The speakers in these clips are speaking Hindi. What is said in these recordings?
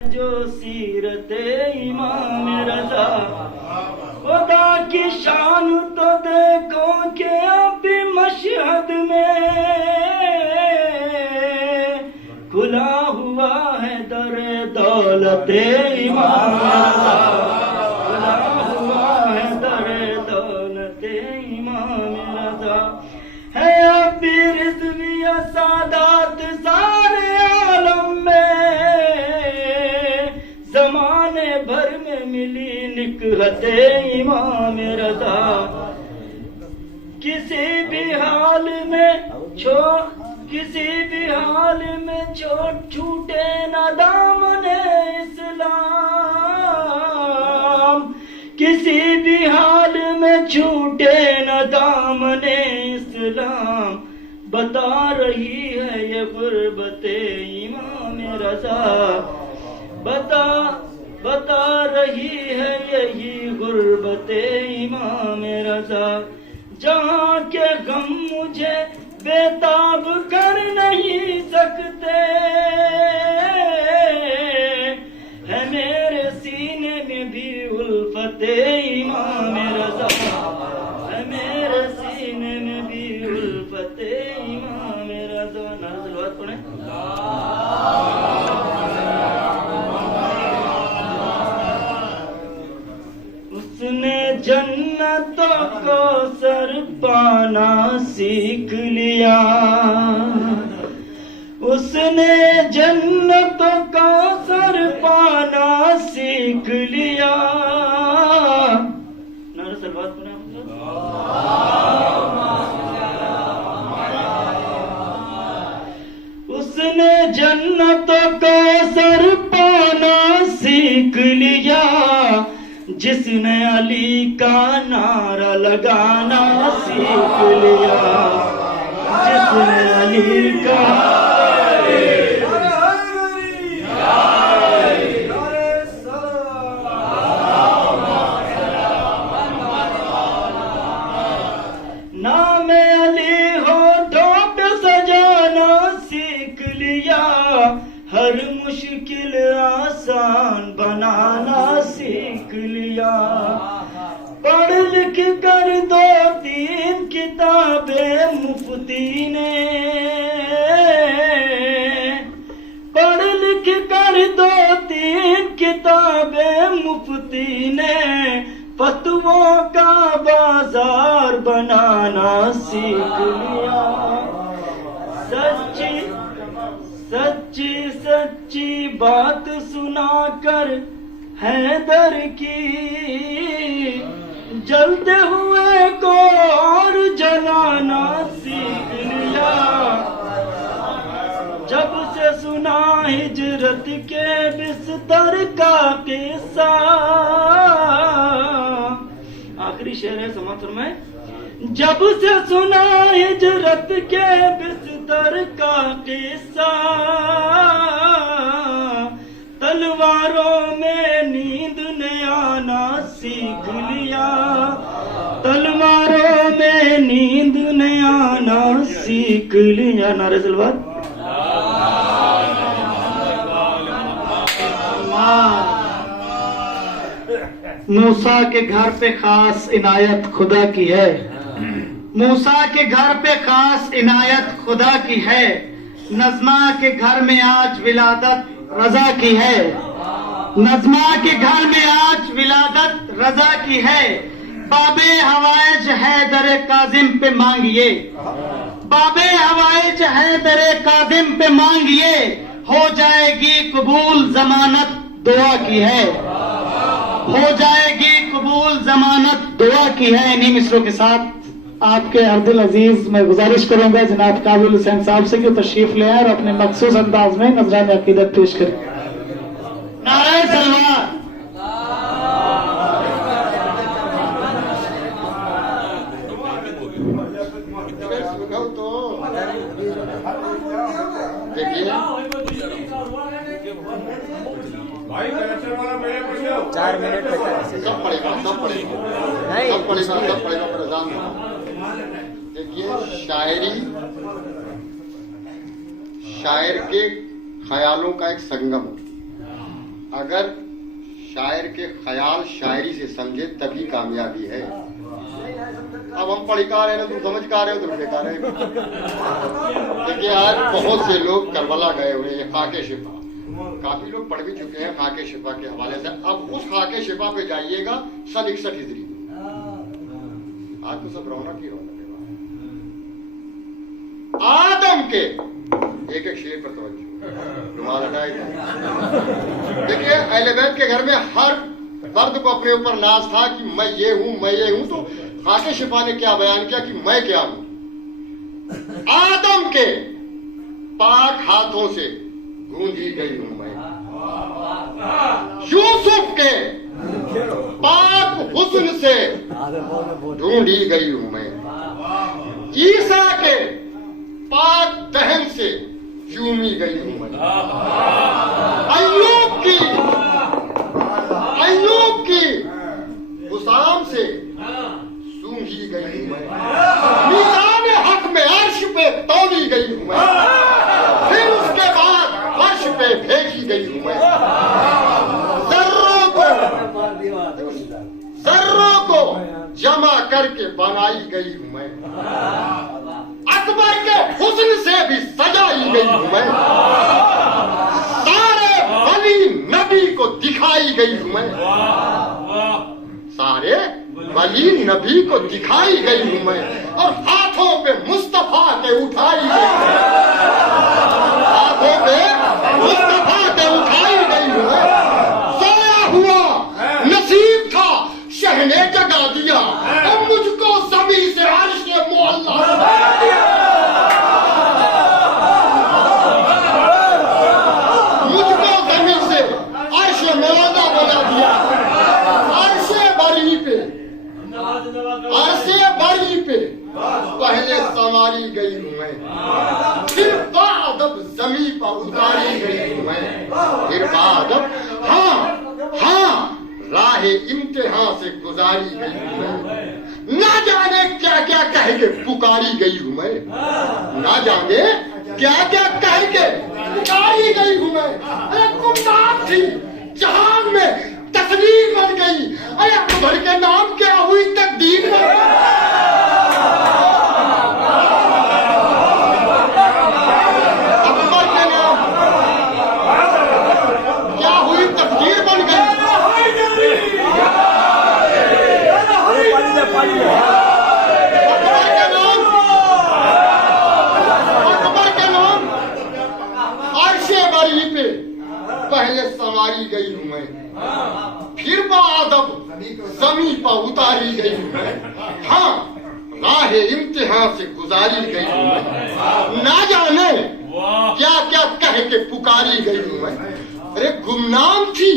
जो सीरते इमाम रज़ा, खुदा की शान तो देखो कि अभी मशहद में खुला हुआ है दर दौलत इमाम रज़ा, खुला हुआ है दर दौलत इमाम रज़ा। है अभी रिज़विया सादात सारे आलम में, ज़माने भर में मिली निकहते इमाम रज़ा। किसी भी हाल में चोट छूटे न दामने इस्लाम, किसी भी हाल में छूटे न दामने इस्लाम। बता रही है ये गुर्बते इमाम रज़ा, बता रही है यही गुर्बते इमाम रज़ा। जहाँ के गम मुझे बेताब कर नहीं सकते, है मेरे सीने में भी उल्फते इमाम रज़ा, है मेरे सीने में भी उल्फते इमाम रज़ा। नारा सलवात पढ़ें। उसने जन्नतों को सर पाना सीख लिया, उसने जन्नतों का सर पाना सीख लिया। नारा सलवात पढ़ें। उसने जन्नतों का सर पाना सीख लिया, जिसने अली का नारा लगाना सीख लिया, जिसने अली का नाम अली होठों पे सजाना सीख लिया, हर मुश्किल आसान बनाना सीख लिया। पढ़ लिख कर 2-3 किताबें मुफ्ती ने, पढ़ लिख कर 2-3 किताबें मुफ्ती ने, फतवों का बाजार बनाना सीख लिया। सच्ची बात सुनाकर हैदर की, जलते हुए को और जलाना सीख लिया। जब से सुना हिजरत के बिस्तर का किस्सा, आखिरी शेर है समाप्त में। जब से सुना हिजरत के बिस्तर का किस्सा, तलवारों में नींद ने आना सीख लिया, तलवारों में नींद ने आना सीख लिया। नारे सलवात। मूसा के घर पे खास इनायत खुदा की है, मूसा के घर पे खास इनायत खुदा की है। नज़्मा के घर में आज विलादत रजा की है, नज़्मा के घर में आज विलादत रजा की है। बाबे हवाइज है दरे काजिम पे मांगिए, बाबे हवाइज है दरे काजिम पे मांगिए, हो जाएगी कबूल जमानत दुआ की है, हो जाएगी कबूल जमानत दुआ की है। इन्हीं मिसरों के साथ आपके अर्दिल अजीज मैं गुजारिश करूंगा जनाब काबिल हुसैन साहब से कि तशरीफ ले आए और अपने मखसूस अंदाज में नजरान अकीदत पेश करें। नारे सलवात। भाई 4 मिनट में सब पड़ेगा परेशान। देखिए शायर के ख्यालों का एक संगम, अगर शायर के ख्याल शायरी से समझे तभी कामयाबी है। अब हम पढ़िकार हैं ना, तुम समझकार हो, तुम बेकार है। देखिए आज बहुत से लोग करबला गए हुए हैं, खाके शिफा, काफी लोग पढ़ भी चुके हैं खाके शिफा के हवाले से। अब उस खाके शिफा पे जाइएगा सन 61 हिजरी। आज तो सब रौनक ही रौनक है। आदम के एक एक शेर पर तवज्जो, रुमाल हटाए। देखिए अहले बैत के घर में हर फर्द को अपने ऊपर नाज था कि मैं ये हूं, तो खाके शिफा ने क्या बयान किया कि मैं क्या हूं। आदम के पाक हाथों से गूंजी गई हूं मैं, यूसुफ के पाक हुस्न से ढूंढी गई हूं मैं, ईसा के पाक दहन से चूमी गई हूं मैं, अय्यूब की हुसाम से सूंघी गई हूं मैं, मीज़ान हक में अर्श पे तौली गई हूं मैं, फिर उसके बाद अर्श पे भेजी गई हूं मैं, जर्रों को जमा करके बनाई गई हूं मैं, अकबर के हुस्न से भी सजाई गई हूं मैं, सारे वली नबी को दिखाई गई हूं मैं, सारे वली नबी को दिखाई गई हूं मैं, और हाथों पे मुस्तफा के उठाई गई हूं, हाथों पे मुस्तफा के उठाई गई हूं मैं, सोया हुआ नसीब था शह ने जगा दिया, और मुझको ज़मीन से अर्श मोहल्ला, मुझको ज़मीन से अर्श मोहल्ला बना दिया, अर्शे बरी पे पहले संवारी गई हूं मैं, फिर बाद अब ज़मीन पर उतारी गई हूं मैं, फिर बाद हाँ राहे इम्तिहान से गुजारी गई हूं मैं, ना जाने क्या क्या कह के पुकारी गई हूं मैं, ना जाने क्या क्या कह के पुकारी गई हूं मैं। अरे गुमनाम थी जहान में तस्वीर बन गई, अरे अकबर के नाम क्या हुई तकदीर में, अकबर के नाम क्या हुई तकदीर बन गई, अकबर के नाम अर्शे बरी पे पहले संवारी गई हूं मैं, फिर बाद अब ज़मीन पर उतारी गई हूं मैं, हाँ राहे इम्तिहान से गुजारी गई हूं मैं, ना जाने क्या क्या कह के पुकारी गई हूं मैं। अरे गुमनाम थी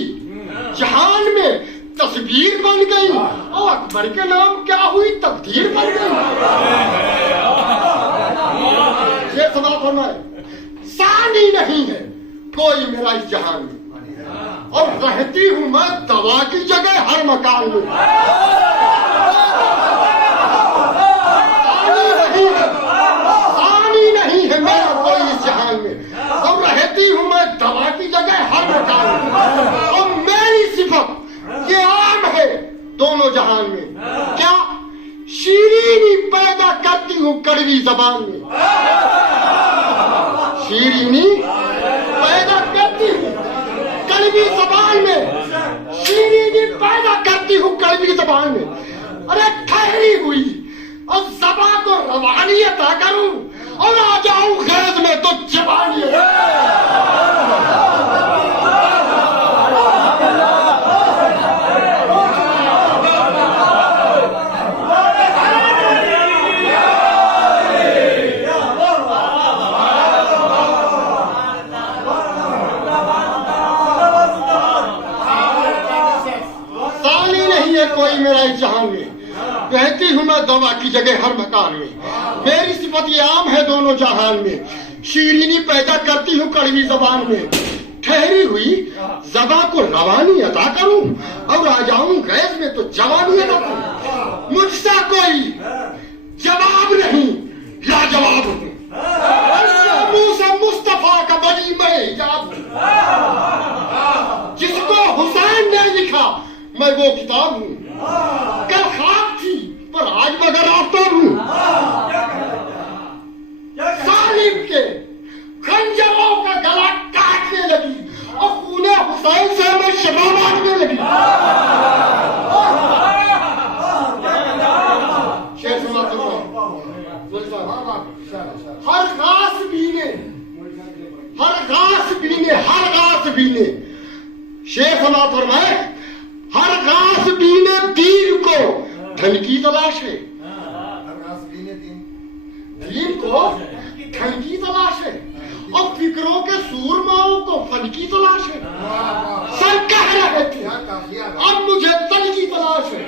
जहान में तस्वीर बन गई, और अकबर के नाम क्या हुई तकदीर बन गई। ये सवाल फरमाए, सानी नहीं है कोई मेरा इस जहान में, और रहती हूं मैं दवा की जगह हर मकान में, सानी नहीं है मेरा कोई इस जहान में, और रहती हूं मैं दवा की जगह हर मकान में, और मेरी सिफत ये आम है दोनों जहान में, क्या शीरीनी पैदा करती हूं कड़वी जबान में, शीरीनी पैदा करती हूं कड़वी जबान में, शीरीनी पैदा करती हूं कड़वी जबान में, अरे ठहरी हुई और ज़बां को रवानी अता करूं, और आ जाऊं गैज में तो जवानी। कोई मेरा इस जहान में, कहती हूं मैं दवा की जगह हर मकान में, मेरी सिफत ये आम है दोनों जहान में, शीरीनी पैदा करती हूं कड़वी जबान में, ठहरी हुई ज़बां को रवानी अता करूं, और आ जाऊं गैस में तो जवानी अता करूं, मुझसा कोई जवाब नहीं लाजवाब हूं, मुंह से मुस्तफा का बड़ी मैं हिजाब हूं, जिसको मैं वो किताब हूँ, कल खाक थी पर आज मगर आफ्ताब हूँ। सालिब के खंजरों का गला काटने लगी और खूने हुसैन से मैं शबा मारने लगी। शेर सुना तुमको। हर घास बीने शेर सुना फरमाए, हर घास बीने दीन को धन की तलाश है। दीन को धन की तलाश है और फिक्रों के सूरमाओं को फन की तलाश है। सर कह रहे थे अब मुझे तन की तलाश है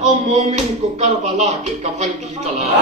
और मोमिन को करबला के कफन की तलाश।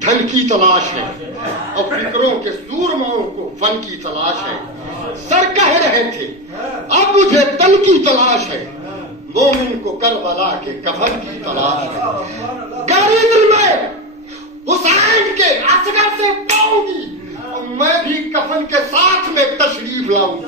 धन की तलाश है और फिक्रों के सूरमाओं को फन की तलाश है। सर कह रहे थे अब मुझे तन की तलाश है, मोमिन को करबला के कफन की तलाश है। गरीब में हुसैन के असगर से पाऊंगी और मैं भी कफन के साथ में तशरीफ लाऊंगी।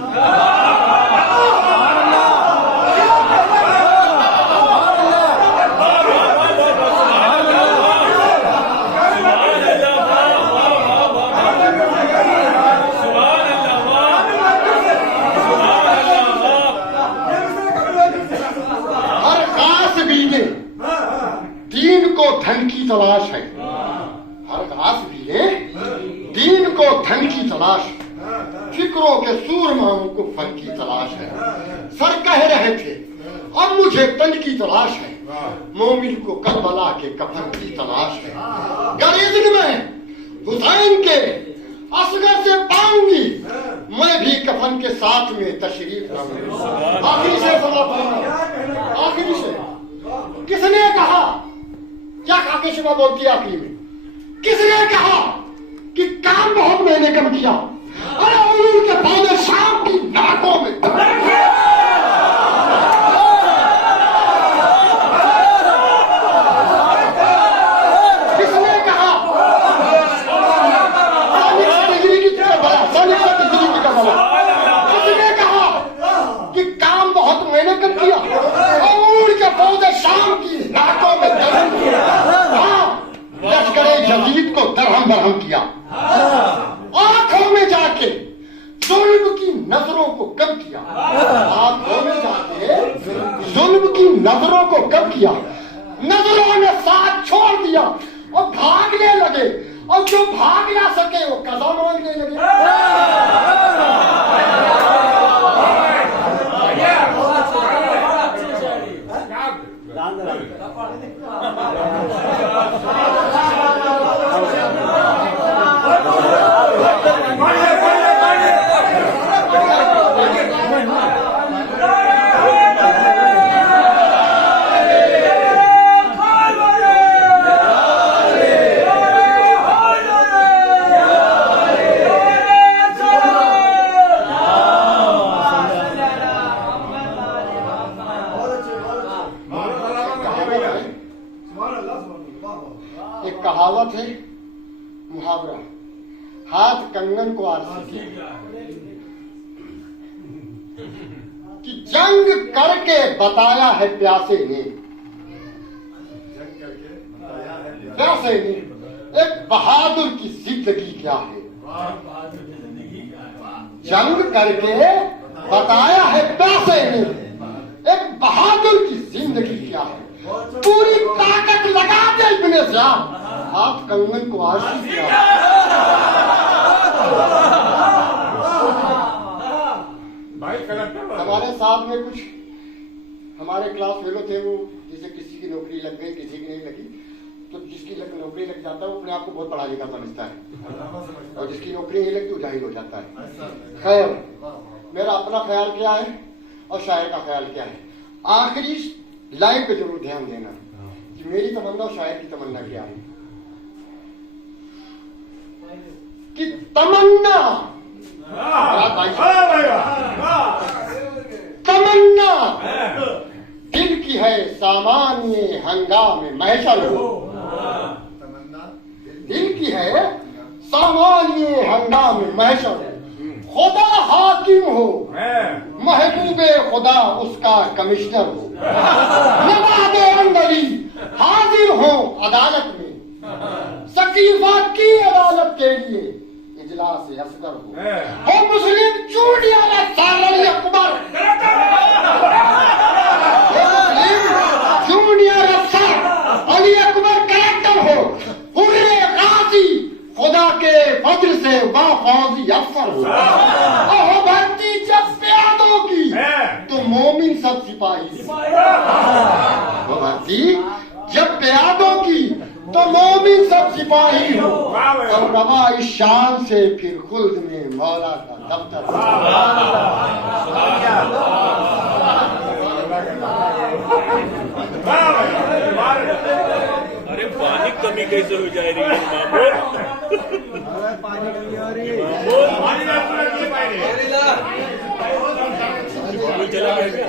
दीन को धन की तलाश है, हर घास भी है दीन को धन की तलाश, फिक्रों के सूरमाओं को फन की तलाश है। सर कह रहे थे अब मुझे तन की तलाश है, मोमिन को करबला के कफन की तलाश है। गरीब में हुसैन के असगर से पाऊंगी मैं भी कफन के साथ में तशरीफ लाऊंगी। आखिरी से समाप्त, आखिरी से किसने कहा क्या खाके शिवा बोलती है आखिरी में, किसने कहा कि काम बहुत मैंने कम किया, अरे उलूल के पौधे शाम की नाकों में किसने कहा किसने कहा कि काम बहुत मैंने कम किया और उलूल के पौधे शाम की नाकों में लश्करे यजीद को दरहम बरहम किया, आंखों में जाके जुल्म की नजरों को कम किया, आंखों में जाके जुल्म की नजरों को कम किया, नजरों ने साथ छोड़ दिया और भागने लगे और जो भाग ना सके वो कज़ा मांगने लगे। एक कहावत है, मुहावरा, हाथ कंगन को आरसी कि जंग करके बताया है प्यासे ने, प्यासे ने एक बहादुर की जिंदगी क्या है। जंग करके बताया है प्यासे ने एक बहादुर की जिंदगी क्या है। पूरी ताकत लगा दे इब्ने ज़ियाद, हाथ कंगन को आरसी किया। हमारे साथ में कुछ हमारे क्लास फेलो थे, वो जैसे किसी की नौकरी लग गई किसी की नहीं लगी, तो जिसकी नौकरी लग जाता है वो अपने आप को बहुत पढ़ा लिखा समझता है, और जिसकी नौकरी नहीं लगती वो जाहिल हो जाता है। खैर, मेरा अपना ख्याल क्या है और शायर का ख्याल क्या है, आखिरी लाइन पे जरूर ध्यान देना कि मेरी तमन्ना और शायर की तमन्ना क्या है। कि तमन्ना तमन्ना दिल की है सामान्य हंगामे महशर हो, दिल की है सामान्य हंगामे महशर हो, खुदा हाकिम हो महबूबे खुदा उसका कमिश्नर हो, नवाबे अंदरी हाजिर हो अदालत में, सकीफा की अदालत के लिए इजलास असगर हो मुस्लिम चूड़िया साली अकबर, अली अकबर कलेक्टर हो, पूरे गाजी खुदा के फजल से बाफौजी अफसर हो, भर्ती जब प्यादों की तो मोमिन सब सिपाही, भर्ती जब प्यादों की तो मोमिन सब सिपाही हो, और रवा इस शान से फिर खुल्द में मौला का दफ्तर। अरे पानी कमी कैसे हो जा रही है पानी कमी हो रही है। चला गया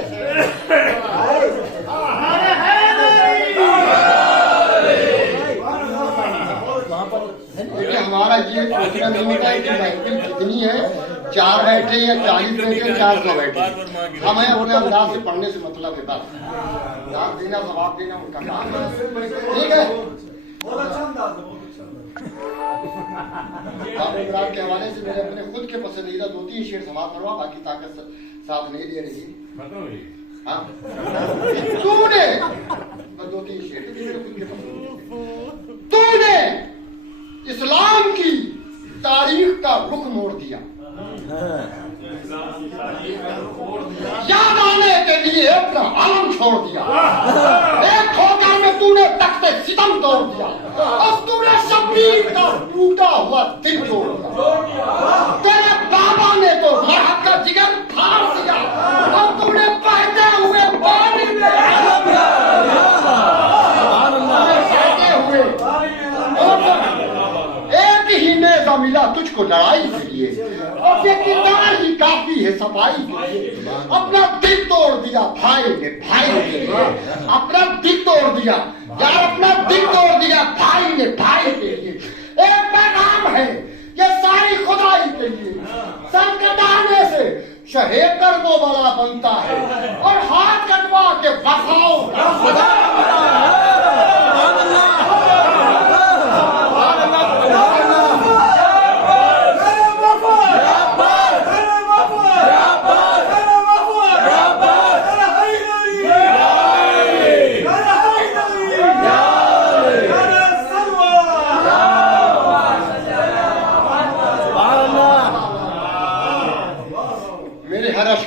हमारा ये सोचना नहीं होता है कि महफिल कितनी है, 4 बैठे या 40 बैठे 400 बैठे, हमें अपने अंदाज से पढ़ने से मतलब है, बस दान देना जवाब देना उनका काम है। ठीक है, इमरान के हवाले से मेरे अपने खुद के पसंदीदा 2-3 शेर समाप्त करवा, बाकी ताकत साथ नहीं दे रही। हाँ, तूने 2-3 शेर खुद के पसंदीदा, तूने इस्लाम की तारीख का रुख मोड़ दिया, याद आने के लिए अपना आलम छोड़ दिया, एक ठोकर में तूने तख्ते सितम तोड़ दिया, और तूने शब्बीर का टूटा हुआ दिल जोड़ दिया, तेरे बाबा ने तो मरहब का जिगर फाड़ दिया, और तूने बहते हुए पानी में मिला तुझको लड़ाई के लिए, और ये किरदार ही काफी है सफाई के लिए, अपना दिल तोड़ दिया भाई ने भाई के लिए, अपना दिल तोड़ दिया यार, अपना दिल तोड़ दिया भाई ने भाई के लिए। एक पैगाम है ये सारी खुदाई के लिए, सर कटाने से शहेकर वो बड़ा बनता है, और हाथ कटवा के बखाओ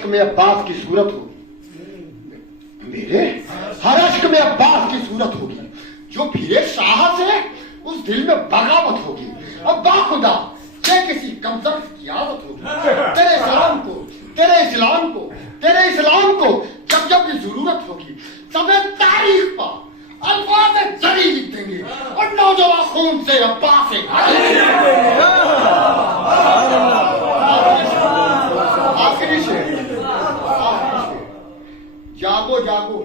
में अब्बास की सूरत होगी, मेरे हर अश्क में अब्बास की सूरत होगी, जो फिरे शाह से उस दिल में बगावत होगी, अब बाखुदा ये किसी कमजोर की आदत होगी, तेरे इस्लाम को तेरे इस्लाम को तेरे इस्लाम को जब जब भी जरूरत होगी, समय तारीख पर अल्फाज जरी लिख देंगे, और नौजवान खून से अब्बास से आखिरी शेर, जागो जागो,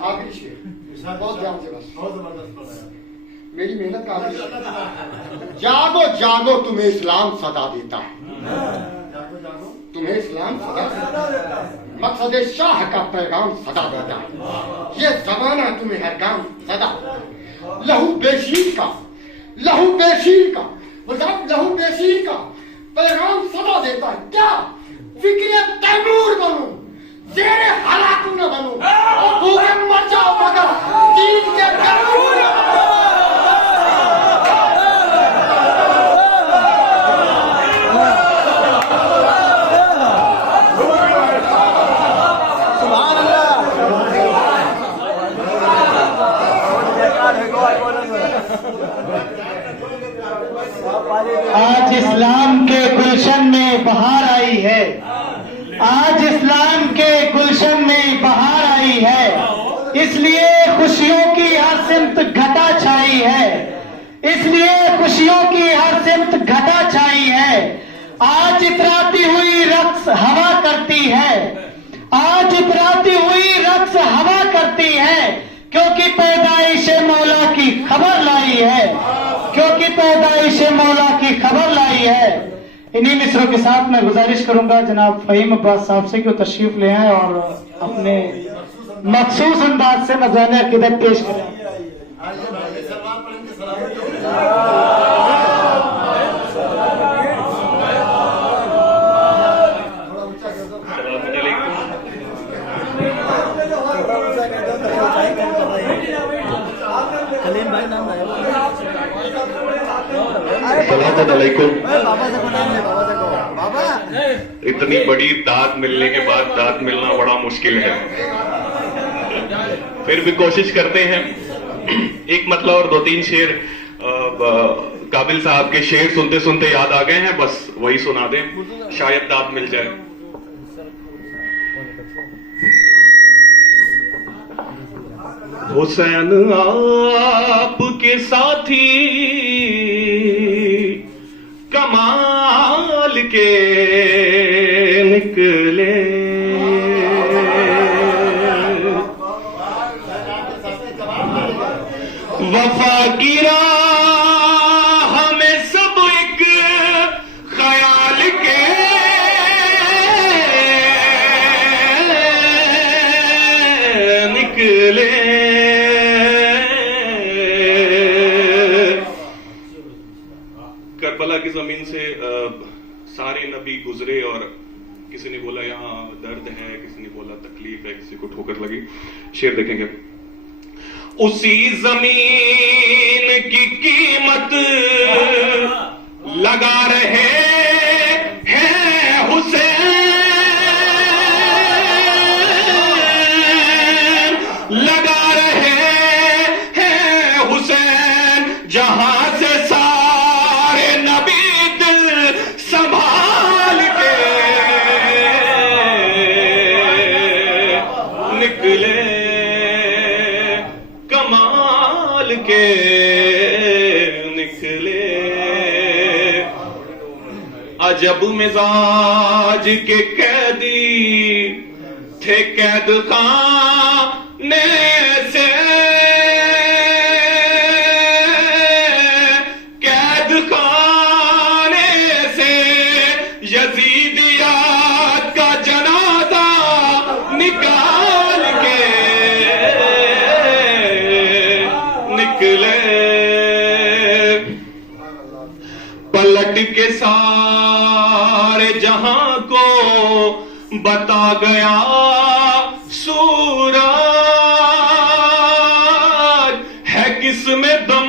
आखिरी शेर, बहुत ध्यान से बस, मेरी मेहनत का आखिरी शेर, जागो जागो तुम्हें इस्लाम सदा देता है, तुम्हें इस्लाम सदा देता है, मकसद शाह का पैगाम सदा देता है, ये जमाना तुम्हें हर काम सदा, लहू बेशीर का पैगाम सदा देता है, क्या फिक्र तैमूर बनूं, जेरे हलाकू न बनूं, और भूखे मर जाओ मगर दीन के तैमूर न बनूं। सुभान अल्लाह। आज इस्लाम के गुलशन में बहार आई है, आज इस्लाम के गुलशन में बहार आई है, इसलिए खुशियों की हर सिमत घटा छाई है, इसलिए खुशियों की हर सिमत घटा छाई है। आज इतराती हुई रक्स हवा करती है, आज इतराती हुई रक्स हवा करती है, क्योंकि पैदाइश मौला की खबर लाई है, क्योंकि पैदाइश मौला की खबर लाई है। इन्हीं मिसरों के साथ मैं गुजारिश करूंगा जनाब फहीम अब्बास साहब से कि वो तशरीफ ले आए और अपने मखसूस अंदाज से नज़ारे अकीदत पेश करें। इतनी बड़ी दाद मिलने के बाद दाद मिलना बड़ा मुश्किल है, फिर भी कोशिश करते हैं। एक मतलब और 2-3 शेर काबिल साहब के शेर सुनते सुनते याद आ गए हैं, बस वही सुना दें, शायद दाद मिल जाए। हुसैन आपके साथी कमाल के निकले, वफा की राह में सब एक ख्याल के निकले। करबला की जमीन से सारे नबी गुजरे और किसी ने बोला यहाँ दर्द है, किसी ने बोला तकलीफ है, किसी को ठोकर लगी। शेर देखेंगे। उसी जमीन की कीमत लगा रहे हैं हुसैन, लगा रहे हैं हुसैन, जहां से सारे नबी दिल संभाल के निकले, कमाल के निकले। अजब मिजाज के कैदी थे कैद खाने से, कैद खाने से यजीदियात का जनाजा निकाल के निकले। पलट के सारे जहां को बता गया सूरज, है किसमें दम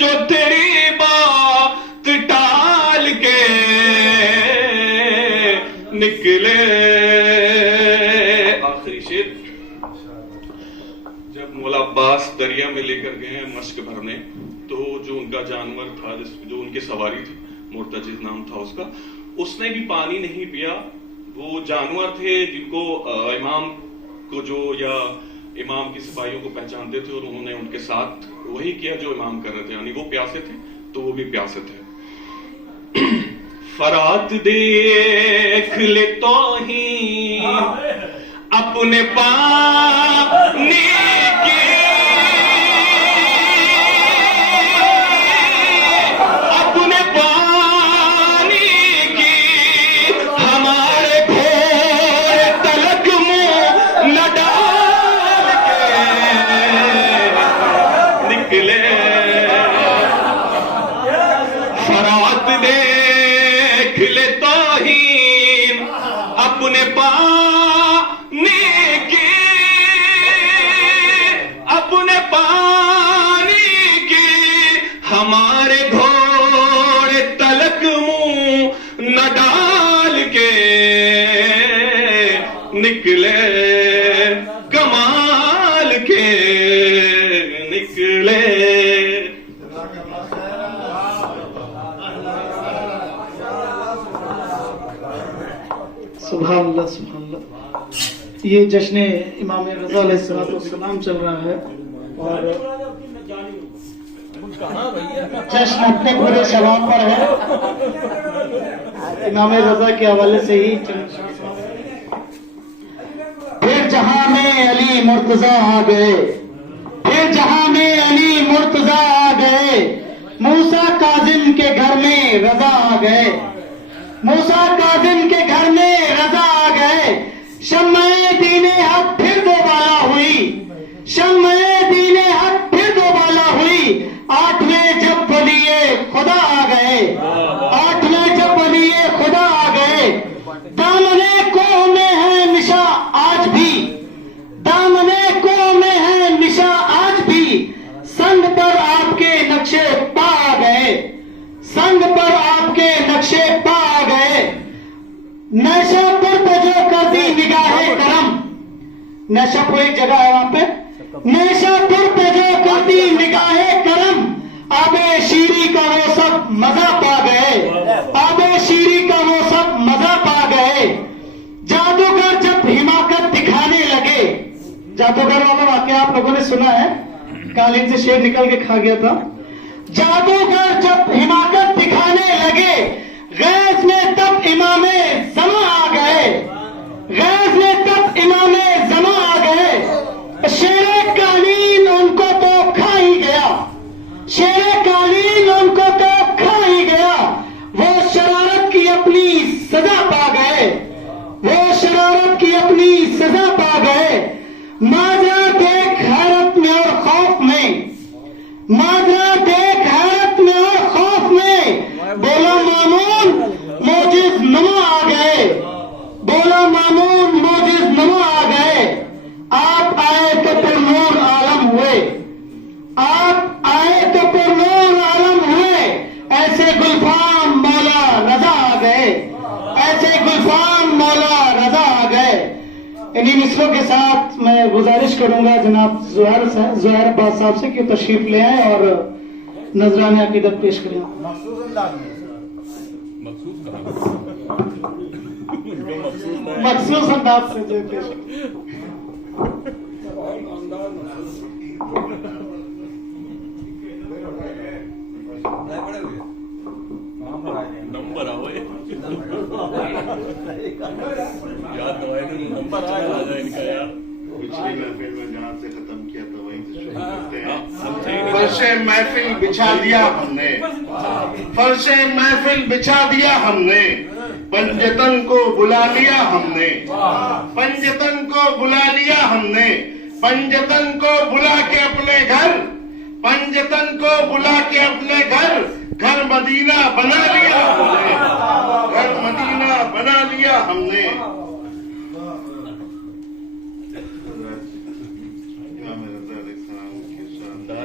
जो तेरी बात टाल के निकले। आखिरी शेर। जब मौला अब्बास दरिया में लेकर गए मश्क भरने, तो जो उनका जानवर था, जो उनकी सवारी थी, मुर्तजिज नाम था उसका, उसने भी पानी नहीं पिया। वो जानवर थे जिनको इमाम को जो या इमाम की सिपाहियों को पहचानते थे, और उन्होंने उनके साथ वही किया जो इमाम कर रहे थे, यानी वो प्यासे थे तो वो भी प्यासे थे। फरात देख ले तो ही अपने पानी की, अपने पानी की, हमारे घोड़े तलक मुंह न डाल के निकले। फरात देख ले तो ही अपने पानी की, अपने पानी की, हमारे घोड़े तलक मुंह न डाल के निकले, कमाल के निकले। सुभान अल्लाह सुभान अल्लाह। ये जश्न इमाम रज़ा अलैहिस्सलाम चल रहा है और जश्न अपने पूरे शबाब पर है, इमाम रज़ा के हवाले से ही चल रहा है। फिर जहां में अली मुर्तजा आ गए, फिर जहां में अली मुर्तजा आ गए, मूसा काजिम के घर में रजा आ गए, मूसा काजिम के घर में रजा आ गए। शम्मे दीने हक फिर दोबारा हुई, शम्मे दीने हक फिर दोबारा हुई। आठवें जब वलीए खुदा आ गए, आठवें जब वलीए खुदा आ गए। दामने को में है निशा आज भी, दामने को में है निशा आज भी। संग पर आपके नक्शे पा गए, संग पर आपके नक्शे पा गए। नशापुर पे जो कर दी निगाहे करम, नशापुर एक जगह है वहां पे, नशापुर पे जो कर दी निगाहे करम। आबे शीरी का वो सब मजा पा गए, आबे शीरी का वो सब मजा पा गए। जादूगर जब हिमाकत दिखाने लगे, जादूगर वाला वाकया आप लोगों ने सुना है, कालीन से शेर निकल के खा गया था। जादूगर जब हिमाकत दिखाने लगे, गैस में तब इमामे जमा आ गए, गैस में तब इमामे जमा आ गए। शेरे कालीन उनको तो खा ही गया, शेरे कालीन उनको तो खा ही गया। वो शरारत की अपनी सजा पा गए, वो शरारत की अपनी सजा पा गए। माजरा देख हैरत में और खौफ में, माजरा देख हैरत में और खौफ में। बोला मामून मोजिज नमा आ गए, बोला मामून मोजिज नमा आ गए। आप आए तो पुरनूर आलम हुए, आप आए तो पुरनूर आलम हुए। ऐसे गुलफाम मौला रजा आ गए, ऐसे गुलफाम मौला रजा आ गए। इन्हीं मिसरों के साथ मैं गुजारिश करूंगा जनाब ज़ुहैर अब्बास साहब से कि तशरीफ ले आए और नजराने अकीदत पेश करें। मखसूस अंदाज से जो पेश नंबर आओ याद तो है नंबर आ जाए इनका यार। पिछली महफिल में जहाँ से खत्म किया था वहीं से शुरू करते हैं। फर्शे महफिल बिछा दिया हमने, फर्शे महफिल बिछा दिया हमने। पंजतन को बुला लिया हमने, पंजतन को बुला लिया हमने। पंजतन को बुला के अपने घर, पंजतन को बुला के अपने घर, घर मदीना बना लिया हमने, घर मदीना बना लिया हमने।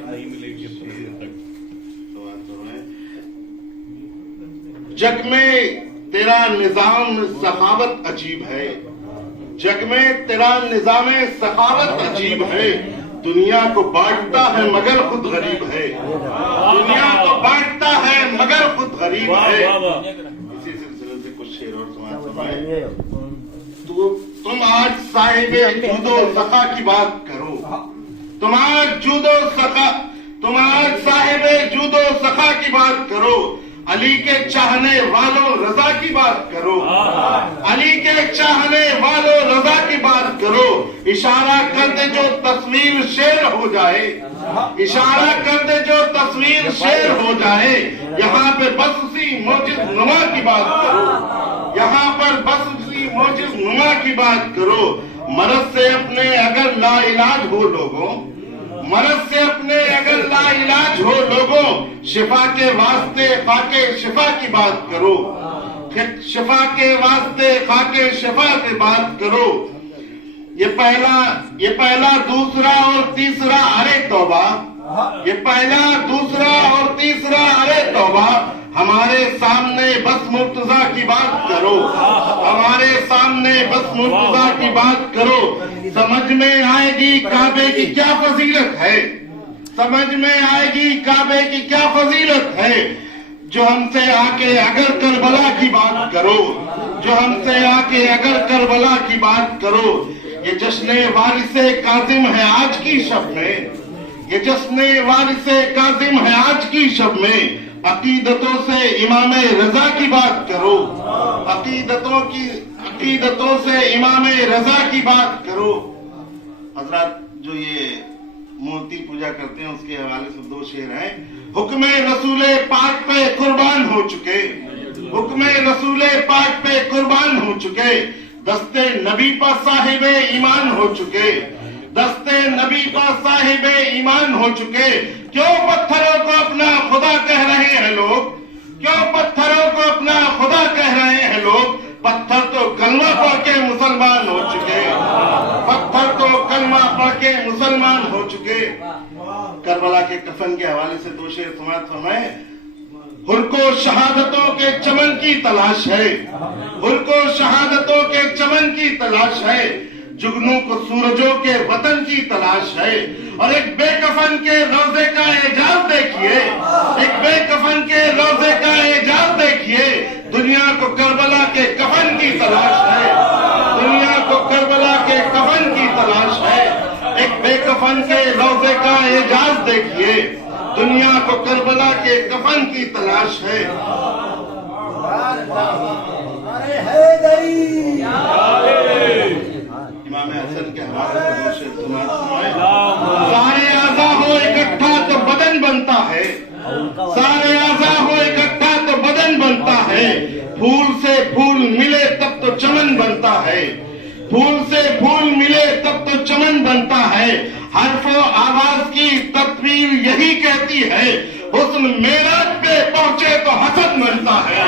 नहीं मिलेगी जग में तेरा निजाम सखावत अजीब है, जग में तेरा निजाम सखावत अजीब है। दुनिया को बांटता है मगर खुद गरीब है, दुनिया को बांटता है मगर खुद गरीब है। इसी सिलसिले से कुछ शेर और सुनाए। तुम आज साहिबे जूदो सखा की बात करो, तुम आज जूदो सखा, तुम आज साहिबे जूदो सखा की बात करो। अली के चाहने वालों रजा की बात करो, अली के चाहने वालों रजा की बात करो। इशारा कर दे जो तस्वीर शेर हो जाए, इशारा कर दे जो तस्वीर शेर हो जाए। यहाँ पे बस उसी मोजिज नुमा की बात करो, यहाँ पर बस उसी मोजिज नुमा की बात करो। मरद से अपने अगर ला इलाज हो लोगों, मरद से अपने अगर ला इलाज हो लोगों, शिफा के वास्ते खाके शिफा की बात करो, शिफा के वास्ते खाके शिफा की बात करो। ये पहला दूसरा और तीसरा अरे तौबा, ये पहला दूसरा और तीसरा अरे तौबा। हमारे सामने बस मुर्तजा की बात करो, हमारे सामने बस मुर्तजा की बात करो। समझ में आएगी काबे की क्या फजीलत है, समझ में आएगी काबे की क्या फजीलत है। जो हमसे आके अगर करबला की बात करो, जो हमसे आके अगर करबला की बात करो, ये जश्न वारिसे काजिम है आज की शब में, ये जश्न वारिसे काजिम है आज की शब में। अकीदतों से इमाम रजा की बात करो, अकीदतों से इमाम रजा की बात करो। हजरत जो ये मूर्ति पूजा करते हैं उसके हवाले से 2 शेर हैं। हुक्म रसूले पाक पे कुर्बान हो चुके, हुक्म रसूले पाक पे कुर्बान हो चुके, दस्ते नबी पर साहिबे ईमान हो चुके, दस्ते नबी पर साहिबे ईमान हो चुके। क्यों पत्थरों को अपना खुदा कह रहे हैं लोग, क्यों पत्थरों को अपना खुदा कह रहे हैं लोग। पत्थर तो कलमा पढ़ के मुसलमान हो चुके, पत्थर तो कलमा पढ़ के मुसलमान हो चुके। करबला के कफन के हवाले से 2 शेर समाअत फरमाए। हुर को शहादतों के चमन की तलाश है, हुर को शहादतों के चमन की तलाश है, जुगनू को सूरजों के वतन की तलाश है। और एक बेकफन के रोजे का एजाज देखिए, एक बेकफन के रोजे का एजाज देखिए। दुनिया को करबला के कफन की तलाश है, दुनिया को करबला के कफन की तलाश है। एक बेकफन के रोजे का एजाज देखिए, दुनिया को करबला के कफन की तलाश है। इमाम हसन के हवाले से सारे आज़ा हो इकट्ठा तो बदन बनता है, सारे आज़ा हो इकट्ठा तो बदन बनता है। फूल से फूल मिले तब तो चमन बनता है, फूल से फूल मिले तब तो चमन बनता है। हर्फो आवाज की तस्वीर यही कहती है, हुस्न मेराज पे पहुंचे तो हसन बनता है,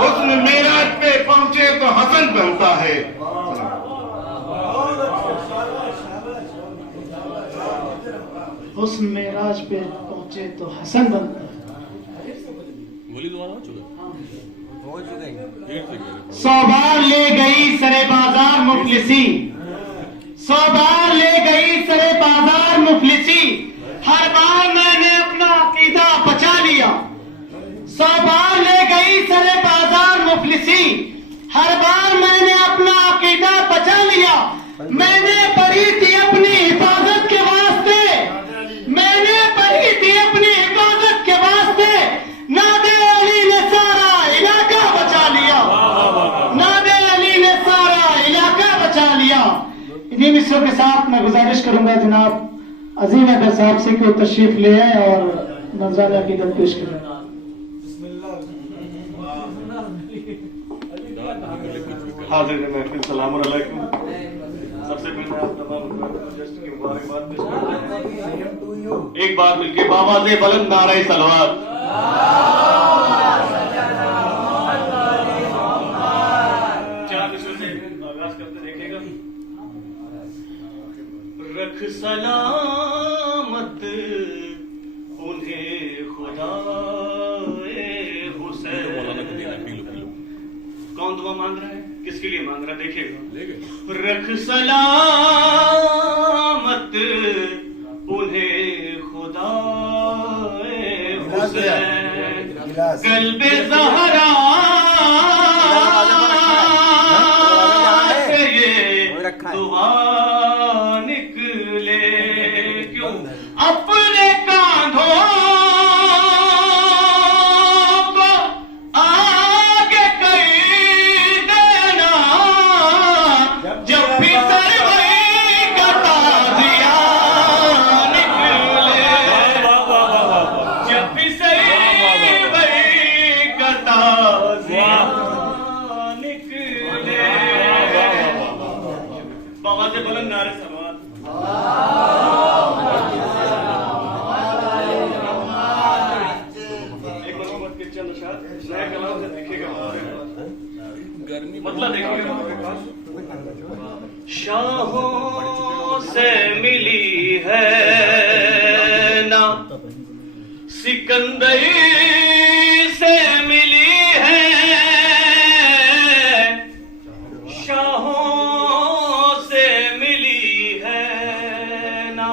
हुस्न मेराज पे पहुंचे तो हसन बनता है। हुस्न मेराज पे पहुंचे तो हसन बनता है। बोली दोबारा हो चुका? 100 बार ले गई सरे बाजार मुफलिसी, 100 बार ले गई सरे बाजार मुफलिसी, हर बार मैंने अपना अकीदा बचा लिया। 100 बार ले गई सरे बाजार मुफलिसी, हर बार मैंने अपना अकीदा बचा लिया। मैंने पढ़ी थी अपनी हिफाजत के वास्ते, मैंने पढ़ी थी अपनी हिफाजत के वास्ते, नादे अली ने सारा इलाका बचा लिया, नादे अली ने सारा इलाका बचा लिया। इन्हीं मिसरों के साथ मैं गुजारिश करूंगा जनाब अजीम अहमद साहब से कि वो तशरीफ ले आए और नजराने अकीदत पेश करें। हाज़िर महफिल सलाम अलैकुम। सबसे पहले आप तमाम जश्न की मुबारकबाद पेश करते हैं। एक बार मिलके बाबा से बुलंद नारे सलवात। चार विषयों से आगाज करते देखिएगा। रख सलामत उन्हें खुदा कौन दुआ मांग रहा है, किसके लिए मांग रहा है देखिएगा। रख सलामत उन्हें खुदा हुसैन, कल्बे ज़हरा से ये दुआ निकले, क्यों अपने कांधों मतलब देखिएगा। शाहों से मिली है ना, सिकंदरी से मिली है, शाहों से मिली है ना,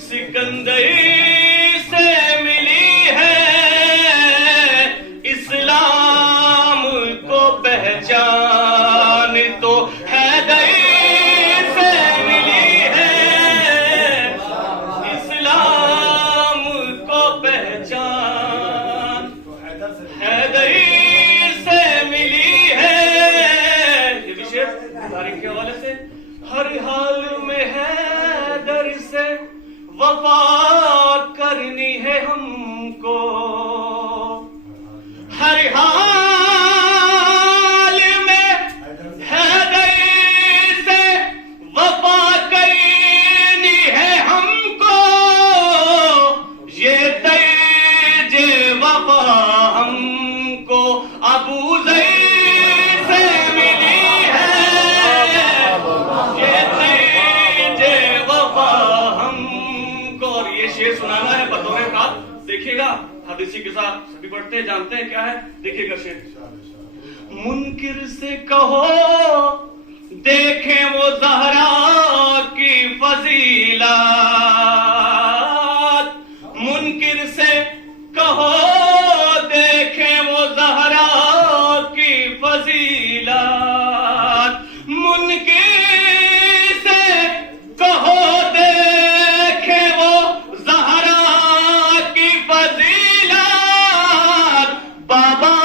सिकंदरी से मिली है। अबू ज़ैद से मिली है ये तेजे वफा हमको। और ये शेर सुनाना है बतौर रात। देखिएगा हदीसी के साथ सभी पढ़ते हैं, जानते हैं क्या है, देखिएगा शेर। मुनकिर से कहो देखें वो ज़हरा की फजीलत, मुनकिर से कहो देखें वो ज़हरा की फजीलत, मुनकिर से कहो देखें वो ज़हरा की फजीलत, बाबा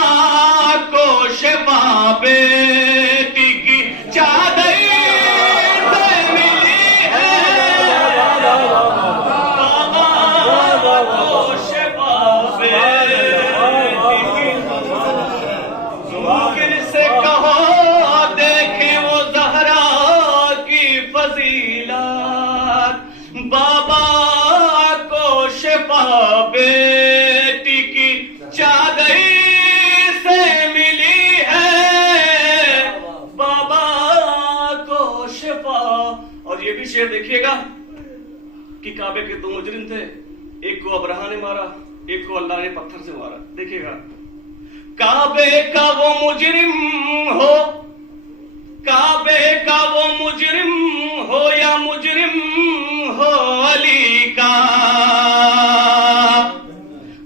को शिफा बेटी की चादर से मिली है, बाबा को शिफा बेटी की। मुमकिन से कहो देखें वो ज़हरा की फजीलत, बाबा को शिफा बेटी की चादर से मिली है, बाबा को शिफा। और ये भी शेर देखिएगा कि काबे के दो मुजरिम थे, एक को अब्राहा ने मारा, एक को अल्लाह ने पत्थर से मारा। देखिएगा काबे का वो मुजरिम हो, काबे का वो मुजरिम हो या मुजरिम हो अली का,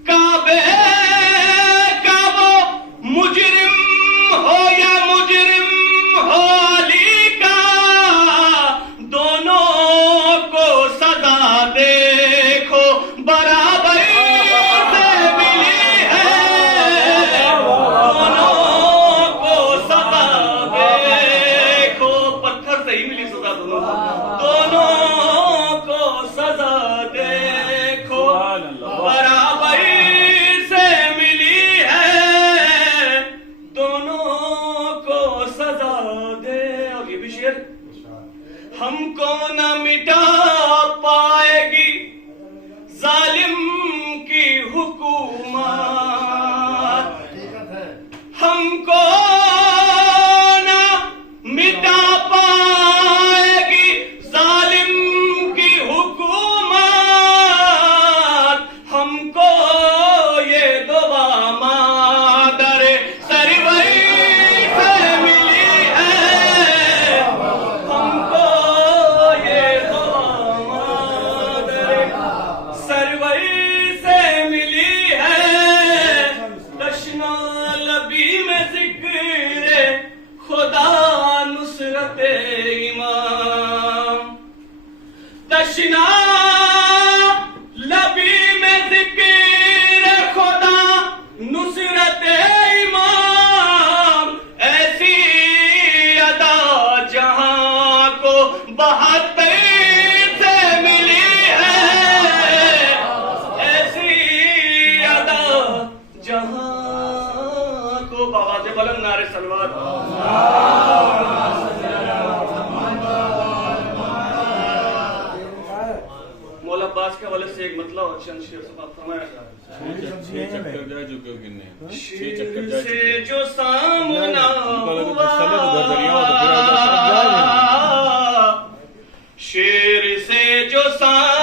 काबे का वो मुजरिम हो या मुजरिम हो अली का, दोनों को सजा देखो बराबर से मिली है, दोनों को सजा देखो, पत्थर से ही मिली सजा दोनों को सजा देखो बराबर से मिली है, दोनों को सजा दे। और ये भी शेर, हमको न मिटा पाएगी जालिम की हुकूमत, हमको न मिटा पाएगी जालिम की हुकूमत, हमको ये दुआ मादर सरवर से मिली है, हमको ये दुआ मादर सरवर से मिली है, तशना लबी में जिक्र खुदा नुसरत इमाम, तशना लबी में जिक्र खुदा नुसरत इमाम, ऐसी अदा जहां को 72 से मिली है, ऐसी अदा जहां को। बाबा से बुलंद नारे सलवात। मौला अब्बास के हवाले से एक मतलब और चंद शेर से बात फरमाया। 6 चक्कर जा चुके हो गिनने, 6 चक्कर शेर जा से चुके जो सामना हो। शेर से जो सामना